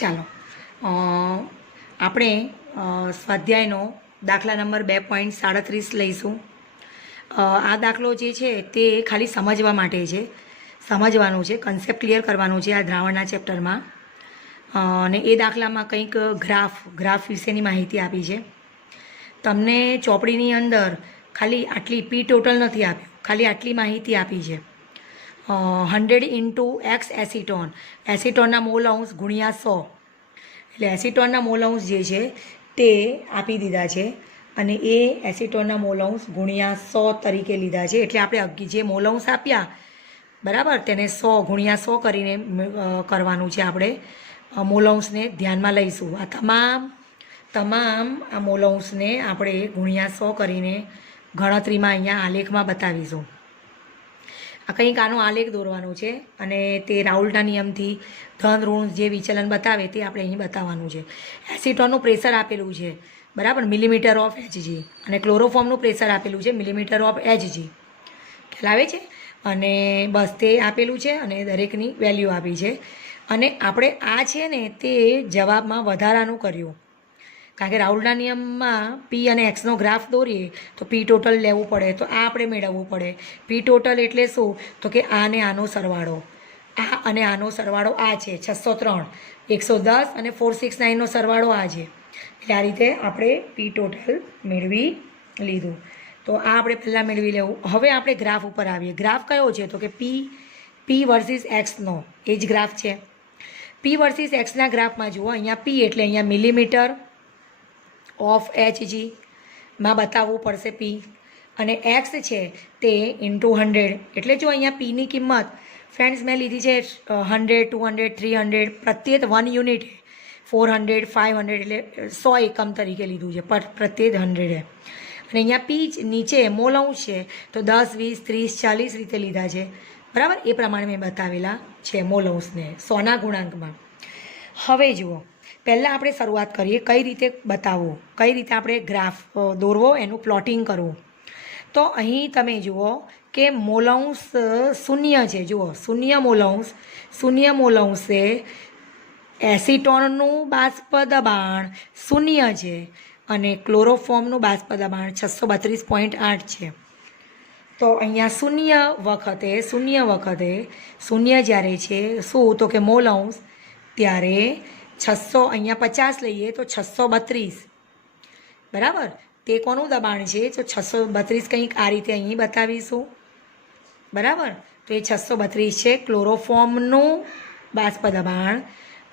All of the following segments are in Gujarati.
ચાલો આપણે સ્વાધ્યાયનો દાખલા નંબર 2.37 લઈશું. આ દાખલો જે છે તે ખાલી સમજવા માટે છે, સમજવાનું છે, કન્સેપ્ટ ક્લિયર કરવાનું છે આ દ્રાવણના ચેપ્ટરમાં. અને એ દાખલામાં કંઈક ગ્રાફ વિશેની માહિતી આપી છે. તમને ચોપડીની અંદર ખાલી આટલી પી ટોટલ નથી આપ્યું, ખાલી આટલી માહિતી આપી છે. 100 ઇન્ટુ એક્સ એસિટોન, એસિટોનના મોલ અંશ ગુણ્યા 100, એટલે એસિટોનના મોલ અંશ જે છે તે આપી દીધા છે અને એ એસિટોનના મોલ અંશ ગુણ્યા 100 તરીકે લીધા છે. એટલે આપણે જે મોલ અંશ આપ્યા બરાબર તેને 100 ગુણ્યા 100 કરીને કરવાનું છે. આપણે મોલ અંશને ધ્યાનમાં લઈશું. આ તમામ આ મોલ અંશને આપણે ગુણ્યા 100 કરીને ગણતરીમાં અહીંયા આલેખમાં બતાવીશું. આ કંઈક આનો આલેખ દોરવાનો છે અને તે રાઉલ્ટના નિયમથી ધન ઋણ જે વિચલન બતાવે તે આપણે અહીં બતાવવાનું છે. એસિટોનનું પ્રેશર આપેલું છે બરાબર, મિલીમીટર ઓફ એચજી, અને ક્લોરોફોર્મનું પ્રેશર આપેલું છે મિલીમીટર ઓફ એચજી, ખ્યાલ આવે છે. અને બસ તે આપેલું છે અને દરેકની વેલ્યુ આપી છે. અને આપણે આ છે ને તે જવાબમાં વધારાનું કર્યું, કારણ કે રાઉલ્ટના નિયમમાં પી અને એક્સનો ગ્રાફ દોરીએ તો પી ટોટલ લેવું પડે, તો આ આપણે મેળવવું પડે. પી ટોટલ એટલે શું? તો કે આને આનો સરવાળો, આ અને આનો સરવાળો આ છે 603, 110 અને 469નો સરવાળો આ છે. એટલે આ રીતે આપણે પી ટોટલ મેળવી લીધું. તો આ આપણે પહેલાં મેળવી લેવું. હવે આપણે ગ્રાફ ઉપર આવીએ. ગ્રાફ કયો છે? તો કે પી વર્સિસ એક્સનો એ જ ગ્રાફ છે. પી વર્સિસ એક્સના ગ્રાફમાં જુઓ, અહીંયા પી એટલે અહીંયા મિલીમીટર ઓફ એચજીમાં બતાવવું પડશે પી, અને એક્સ છે તે ઇન્ટુ 100. એટલે જો અહીંયા પીની કિંમત ફ્રેન્ડ્સ મેં લીધી છે 100, 200, 300, પ્રત્યેક 1 યુનિટ 400, 500 એટલે 100 એકમ તરીકે લીધું છે પ્રત્યેક 100. અને અહીંયા પી નીચે મોલ અંશ છે તો 10, 20, 30, 40 રીતે લીધા છે બરાબર. એ પ્રમાણે મેં બતાવેલા છે મોલ અંશને 100ના ગુણાંકમાં. હવે જુઓ, પહેલાં આપણે શરૂઆત કરીએ કઈ રીતે બતાવવું, કઈ રીતે આપણે ગ્રાફ દોરવો, એનું પ્લોટિંગ કરવું. તો અહીં તમે જુઓ કે મોલ અંશ 0 છે. જુઓ શૂન્ય મોલ અંશે એસિટોનનું બાષ્પ દબાણ 0 છે અને ક્લોરોફોર્મનું બાષ્પ દબાણ 632.8 છે. તો અહીંયા શૂન્ય વખતે જ્યારે છે શું? તો કે મોલ અંશ, ત્યારે 600 અહીંયા 50 લઈએ તો 632 બરાબર. તે કોનું દબાણ છે? તો 632 કંઈક આ રીતે અહીં બતાવીશું બરાબર. તો એ 632 છે ક્લોરોફોર્મનું બાષ્પ દબાણ,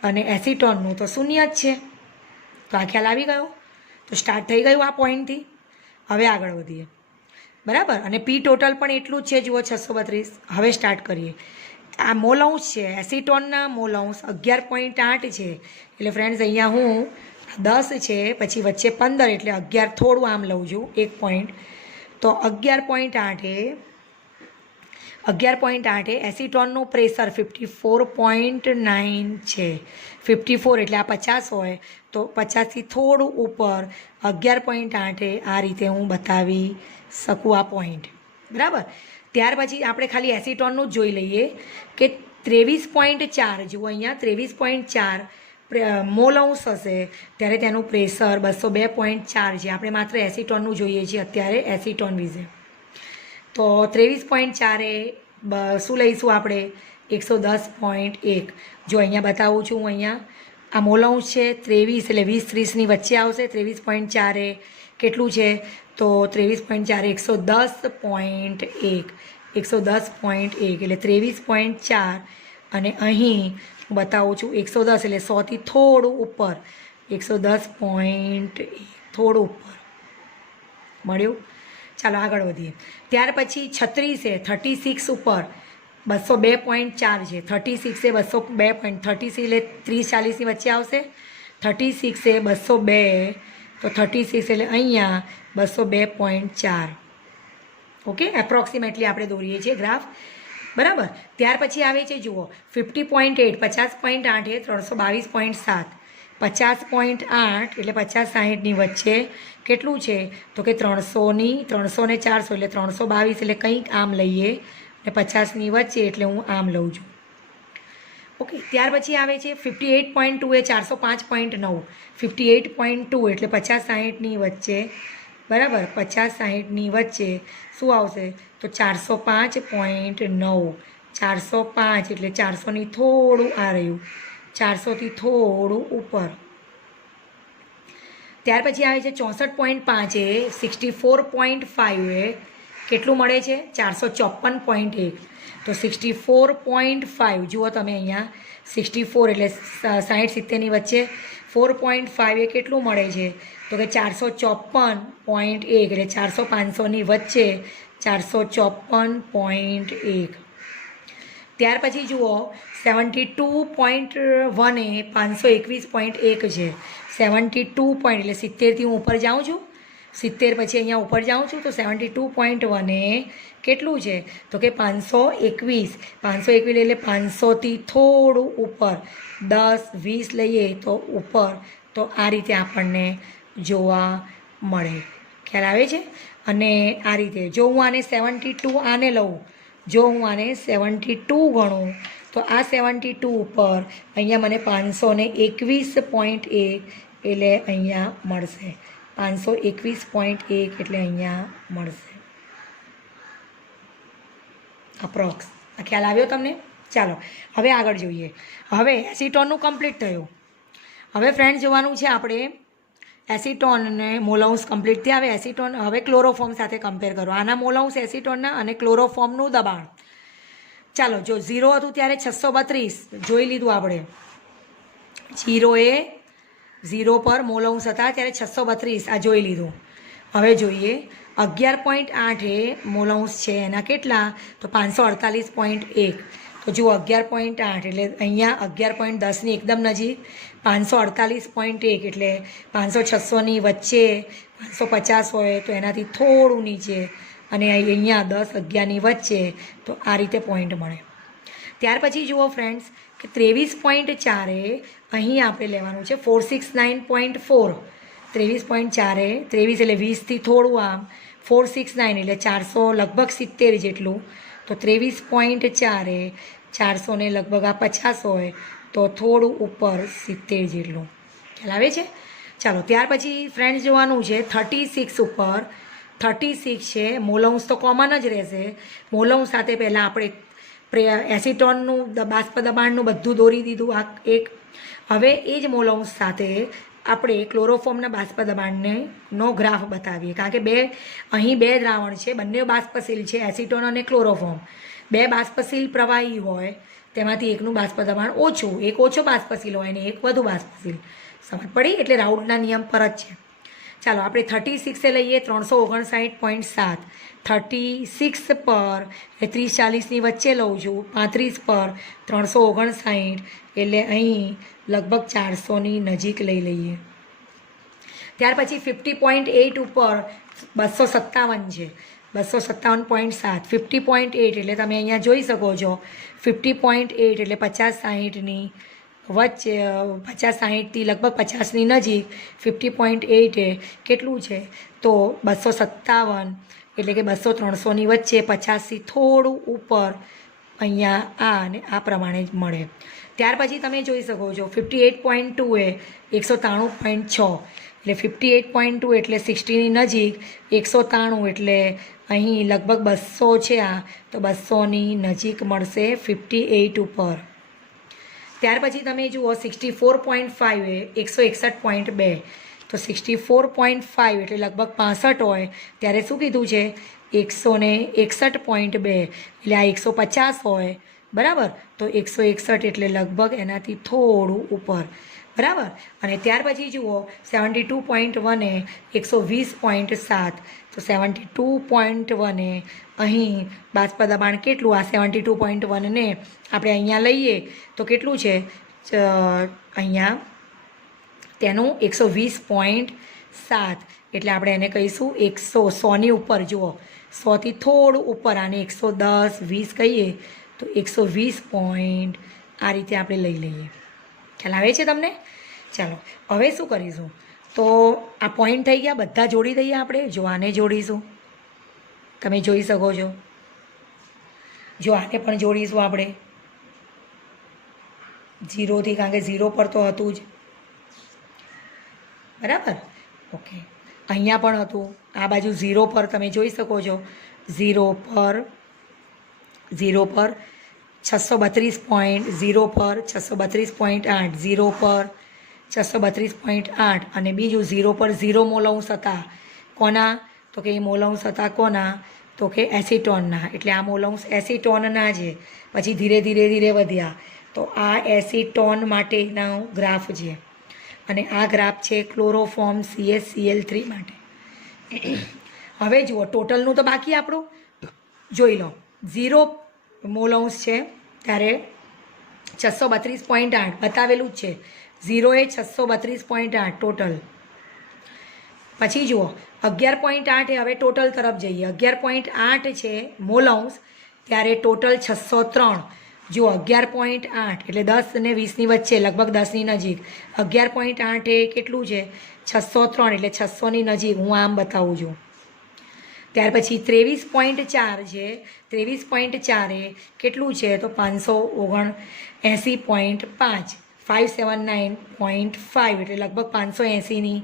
અને એસિટોનનું તો 0 જ છે. તો આ ખ્યાલ આવી ગયો. તો સ્ટાર્ટ થઈ ગયું આ પોઈન્ટથી. હવે આગળ વધીએ બરાબર. અને પી ટોટલ પણ એટલું જ છે, જુઓ 632. હવે સ્ટાર્ટ કરીએ. આ મોલ અંશ છે, એસિટોનના મોલ અંશ 11.8 છે. એટલે ફ્રેન્ડ્સ અહીંયા હું 10 છે, પછી વચ્ચે 15 એટલે 11 થોડું આમ લઉં છું 1 પોઈન્ટ. તો 11.8 એસિટોનનું પ્રેશર 54.9 છે. 54 એટલે આ 50 હોય તો 50થી થોડું ઉપર 11.8 આ રીતે હું બતાવી શકું આ પોઈન્ટ બરાબર. ત્યાર પછી આપણે ખાલી એસિટોનનું જ જોઈ લઈએ કે 23.4, જુઓ અહીંયા 23.4 મોલ અંશ હશે ત્યારે તેનું પ્રેશર 202.4 છે. આપણે માત્ર એસિટોનનું જોઈએ છીએ અત્યારે, એસિટોન વિશે. તો 23.4 એ શું લઈશું આપણે? 110.1. જો અહીંયા બતાવું છું હું, અહીંયા આ મોલ અંશ છે 23 એટલે 20-30ની વચ્ચે આવશે. 23.4 એ કેટલું છે? તો 23.4 110.1, 110.1 એટલે 23.4. અને અહીં હું બતાવું છું 110 એટલે 100થી થોડું ઉપર, 110.1 થોડું ઉપર મળ્યું. ચાલો આગળ વધીએ. ત્યાર પછી 36 છે 36 ઉપર 202.4 છે. 36 એ 202.36 એટલે 30-40ની વચ્ચે આવશે. 36 એ 202, તો 36 એટલે અહીંયા 202.4. ઓકે, એપ્રોક્સિમેટલી આપણે દોરીએ છીએ ગ્રાફ બરાબર. ત્યાર પછી આવે છે જુઓ 50.8, 50.8 એ 322.7, 50.8 એટલે 50-60ની વચ્ચે કેટલું છે? તો કે 300 ને 400 એટલે 322 એટલે કંઈક આમ લઈએ, અને 50ની વચ્ચે એટલે હું આમ લઉં છું ઓકે, ત્યાર પછી આવે છે 58.2 એ 405.9. 58.2 એટલે 50-60ની વચ્ચે, બરાબર, 50-60ની વચ્ચે શું આવશે? તો 405.9. 405 એટલે 400ની થોડું આ રહ્યું, 400થી થોડું ઉપર. ત્યાર પછી આવે છે 64.5 એ 64.5 એ કેટલું મળે છે? 454.1. તો 64.5 જુઓ તમે અહીંયા 64 એટલે 60-70ની વચ્ચે 4.5 એ કેટલું મળે છે? તો કે 454.1 એટલે 400-500ની વચ્ચે 454.1. ત્યાર પછી જુઓ 72.1 એ 521.1 છે. 72 પોઈન્ટ એટલે 70થી હું ઉપર જાઉં છું, 70 પછી અહીંયા ઉપર જાઉં છું, તો 72.1 એ કેટલું છે? તો કે 521. 521 એટલે 500થી થોડું ઉપર, 10-20 લઈએ તો ઉપર. તો આ રીતે આપણને જોવા મળે. ખ્યાલ આવે છે? અને આ રીતે જો હું આને 72 આને લઉં, જો હું આને 72 ગણું તો આ 72 ઉપર અહીંયા મને 521.1 એટલે અહીંયા મળશે. 521.1 એટલે અહીંયા મળશે અપ્રોક્સ. આ ખ્યાલ આવ્યો તમને? ચાલો હવે આગળ જોઈએ. હવે એસિટોનનું કમ્પ્લીટ થયું. હવે ફ્રેન્ડ જોવાનું છે આપણે એસિટોનને મોલાઉન્સ કમ્પ્લીટ થયા. હવે એસિટોન હવે ક્લોરોફોર્મ સાથે કમ્પેર કરો. આના મોલાઉન્સ એસિટોનના અને ક્લોરોફોર્મનું દબાણ. ચાલો જો 0 હતું ત્યારે 632 જોઈ લીધું આપણે. 0 પર મોલાઉન્સ હતા ત્યારે 632 આ જોઈ લીધું. હવે જોઈએ 11.8 એ મોલાઉન્સ છે એના કેટલા? તો 548.1. તો જુઓ 11.8 એટલે અહીંયા 11.10ની એકદમ નજીક, 548.1 એટલે 500-600ની વચ્ચે 550 હોય તો એનાથી થોડું નીચે, અને અહીંયા 10-11ની વચ્ચે. તો આ રીતે પોઈન્ટ મળે. ત્યાર પછી જુઓ ફ્રેન્ડ્સ કે 23.4 એ અહીં આપણે લેવાનું છે 469.4. 23.4 એ 23 એટલે 20થી થોડું આમ, 469 એટલે 400 લગભગ 70 જેટલું. તો 23.4 એ 400 ને લગભગ આ 50 હોય તો થોડું ઉપર 70 જેટલું. ખ્યાલ આવે છે? ચાલો ત્યાર પછી ફ્રેન્ડ્સ જોવાનું છે 36 ઉપર. 36 છે મોલાઉન્સ તો કોમન જ રહેશે. મોલાઉન્સ સાથે પહેલાં આપણે એસિટોનનું બાષ્પ દબાણનું બધું દોરી દીધું આ એક. હવે એ જ મોલાઉન્સ સાથે આપણે ક્લોરોફોર્મના બાષ્પ દબાણને નો ગ્રાફ બતાવીએ, કારણ કે અહીં બે દ્રાવણ છે, બંને બાષ્પશીલ છે, એસિટોન અને ક્લોરોફોર્મ. બે બાષ્પશીલ પ્રવાહી હોય તેમાંથી એકનું બાષ્પ દબાણ ઓછું, એક ઓછો બાષ્પશીલ હોય અને એક વધુ બાષ્પશીલ. સમજ પડી? એટલે રાઉલ્ટના નિયમ પર જ છે. ચાલો આપણે 36 લઈએ 359.7. 36 પર એ 30-40ની વચ્ચે લઉં છું, 35 પર 359 એટલે અહીં લગભગ 400ની નજીક લઈ લઈએ. ત્યાર પછી 50.8 ઉપર 257 છે, 257.7. 50.8 એટલે તમે અહીંયા જોઈ શકો છો 50.8 એટલે 50-60ની વચ્ચે, 50-60થી લગભગ 50ની નજીક. 50.8 એ કેટલું છે? તો 257 એટલે કે 200-300ની વચ્ચે, 50થી થોડું ઉપર અહીંયા આ અને આ પ્રમાણે જ મળે. ત્યાર પછી તમે જોઈ શકો છો 58.2 એ 193.6 એટલે 58.2 એટલે 60ની નજીક, 193 એટલે અહીં લગભગ 200 છે આ, તો 200ની નજીક મળશે 58 ઉપર. ત્યાર પછી તમે જુઓ 64.5 એ 161.2. તો 64.5 એટલે લગભગ 65 હોય ત્યારે શું કીધું છે? 161.2 એટલે આ 150 હોય, બરાબર. તો 161 એટલે લગભગ એનાથી થોડું ઉપર, બરાબર. અને ત્યાર પછી જુઓ 72.1 એ 120.7. તો 72.1 એ અહીં બાષ્પ દબાણ કેટલું? આ 72.1 ને આપણે અહીંયા લઈએ તો કેટલું છે? અહીંયા તેનું 120.7 એટલે આપણે એને કહીશું 100ની ઉપર. જુઓ 100થી થોડું ઉપર, આને 110-20 કહીએ તો 120 આ રીતે આપણે લઈ લઈએ. ખ્યાલ આવે છે તમને? ચાલો હવે શું કરીશું? તો આ પોઈન્ટ થઈ ગયા, બધા જોડી દઈએ આપણે. જો આને જોડીશું, તમે જોઈ શકો છો. જો આને પણ જોડીશું આપણે. 0થી, કારણ કે 0 પર તો હતું જ, બરાબર. ઓકે, અહીંયા પણ હતું, આ બાજુ 0 પર તમે જોઈ શકો છો, 0 પર 632.0 પર 632.8, 0 પર 632.8 અને બીજું 0 પર 0 મોલઅંશ હતા કોના, તો કે એ મોલઅંશ હતા કોના, તો કે એસિટોનના. એટલે આ મોલઅંશ એસિટોનના છે. પછી ધીરે ધીરે ધીરે વધ્યા, તો આ એસિટોન માટેનો ગ્રાફ છે અને આ ગ્રાફ છે ક્લોરોફોર્મ CaCl3 માટે. હવે જુઓ ટોટલનું તો બાકી આપણું જોઈ લો. 0 મોલઅંશ છે ત્યારે 632.8 બતાવેલું જ છે. 0 એ 632.8 ટોટલ. પછી જુઓ 11.8 એ હવે ટોટલ તરફ જઈએ. 11.8 છે મોલઅંશ, ત્યારે ટોટલ 603. જુઓ 11.8 એટલે 10 અને 20ની વચ્ચે, લગભગ 10ની નજીક. 11.8 એ કેટલું છે, 603 એટલે 600ની નજીક. હું આમ બતાવું છું. ત્યાર પછી 23.4 છે. 23.4 એ કેટલું છે, તો 579.5, 579.5 એટલે લગભગ 580ની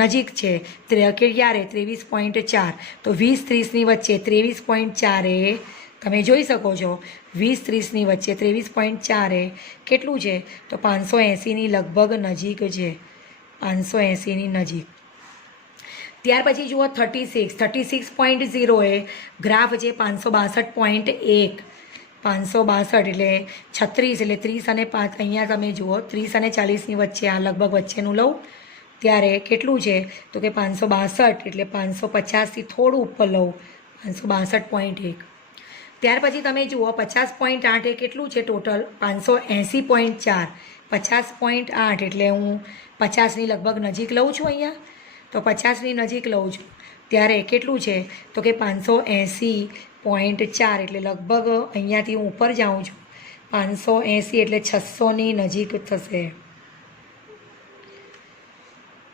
નજીક છે. ક્યારે 23.4, તો 20-30ની વચ્ચે 23.4 એ તમે જોઈ શકો છો. 20-30ની વચ્ચે 23.4 એ કેટલું છે, તો 580ની લગભગ નજીક છે, 580ની નજીક. ત્યાર પછી જુઓ 36.0 એ ગ્રાફ છે 562.1, 562 એટલે 36 એટલે 30 અને 5. અહીંયા તમે જુઓ 30 અને 40ની વચ્ચે, આ લગભગ વચ્ચેનું લઉં ત્યારે કેટલું છે, તો કે 562 એટલે 550થી થોડું ઉપર લઉં, 562.1. ત્યાર પછી તમે જુઓ 50.8 એ કેટલું છે ટોટલ, 580.4, 50.8 એટલે હું 50ની લગભગ નજીક લઉં છું અહીંયા, તો 50ની નજીક લઉં છું ત્યારે કેટલું છે, તો કે 580.4 એટલે લગભગ અહીંયાથી હું ઉપર જાઉં છું, 580 એટલે 600ની નજીક થશે,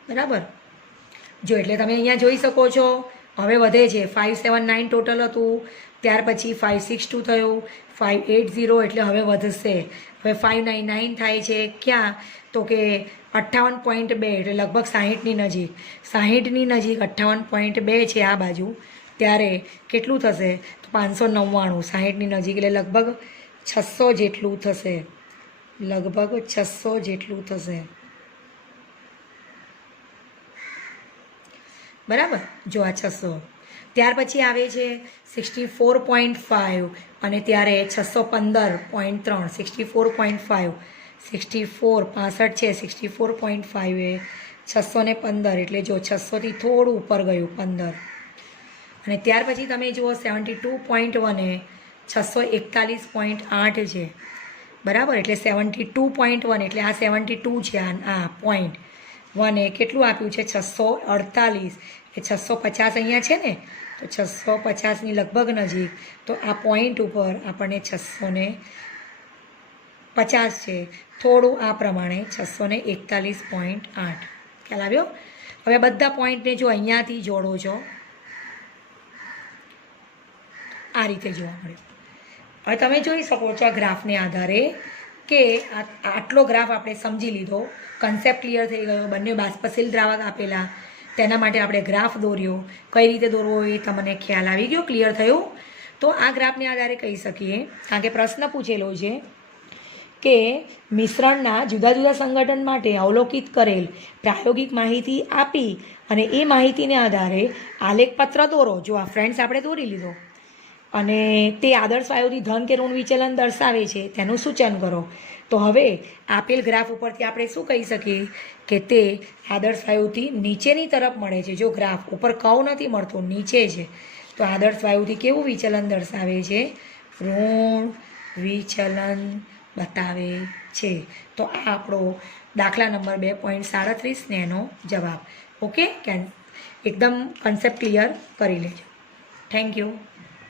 બરાબર. જો એટલે તમે અહીંયા જોઈ શકો છો હવે વધે છે. 579 ટોટલ હતું, ત્યાર પછી 562 થયું, 580 એટલે હવે વધશે. હવે 599 થાય છે ક્યાં, તો કે 58.2 એટલે લગભગ 60ની નજીક, 60ની નજીક 58.2 છે આ બાજુ, ત્યારે કેટલું થશે, તો 599, 60ની નજીક એટલે લગભગ 600 જેટલું થશે, લગભગ 600 જેટલું થશે, બરાબર. જો આ 600. ત્યાર પછી આવે છે 64.5 અને ત્યારે 615.3, 64.5, 64, 65 છે, 64.5 એ 615 એટલે જો 600થી થોડું ઉપર ગયું 15. અને ત્યાર પછી તમે જુઓ 72.1 એ 641.8 છે, બરાબર. એટલે 72.1 એટલે આ 72 છે, આ પોઈન્ટ 1 એ કેટલું આપ્યું છે, 648 એ 650 અહીંયા છે ને, તો 650ની લગભગ નજીક. તો આ પોઈન્ટ ઉપર આપણને 650 છે, થોડું આ પ્રમાણે 641.8. ખ્યાલ આવ્યો. હવે બધા પોઈન્ટને જો અહીંયાથી જોડો છો, આ રીતે જોવા મળે. હવે તમે જોઈ શકો છો આ ગ્રાફને આધારે કે આટલો ગ્રાફ આપણે સમજી લીધો, કન્સેપ્ટ ક્લિયર થઈ ગયો. બંને બાષ્પશીલ દ્રાવક આપેલા, તેના માટે આપણે ગ્રાફ દોર્યો, કઈ રીતે દોરવો એ તમને ખ્યાલ આવી ગયો, ક્લિયર થયું. તો આ ગ્રાફને આધારે કહી શકીએ, કારણ કે પ્રશ્ન પૂછેલો છે કે મિશ્રણના જુદા જુદા સંગઠન માટે અવલોકિત કરેલ પ્રાયોગિક માહિતી આપી અને એ માહિતીને આધારે આલેખપત્ર દોરો. જો આ ફ્રેન્ડ્સ આપણે દોરી લીધો અને તે આદર્શ વાયુથી ધન કે ઋણ વિચલન દર્શાવે છે, તેનું સૂચન કરો. તો હવે આપેલ ગ્રાફ ઉપરથી આપણે શું કહી શકીએ કે તે આદર્શ વાયુથી નીચેની તરફ મળે છે. જો ગ્રાફ ઉપર કર્વ નથી મળતો, નીચે છે, તો આદર્શ વાયુથી કેવું વિચલન દર્શાવે છે, ઋણ વિચલન બતાવે છે. તો આ આપણો દાખલા નંબર 2.37 ને એનો જવાબ. ઓકે, એકદમ કન્સેપ્ટ ક્લિયર કરી લેજો. Thank you.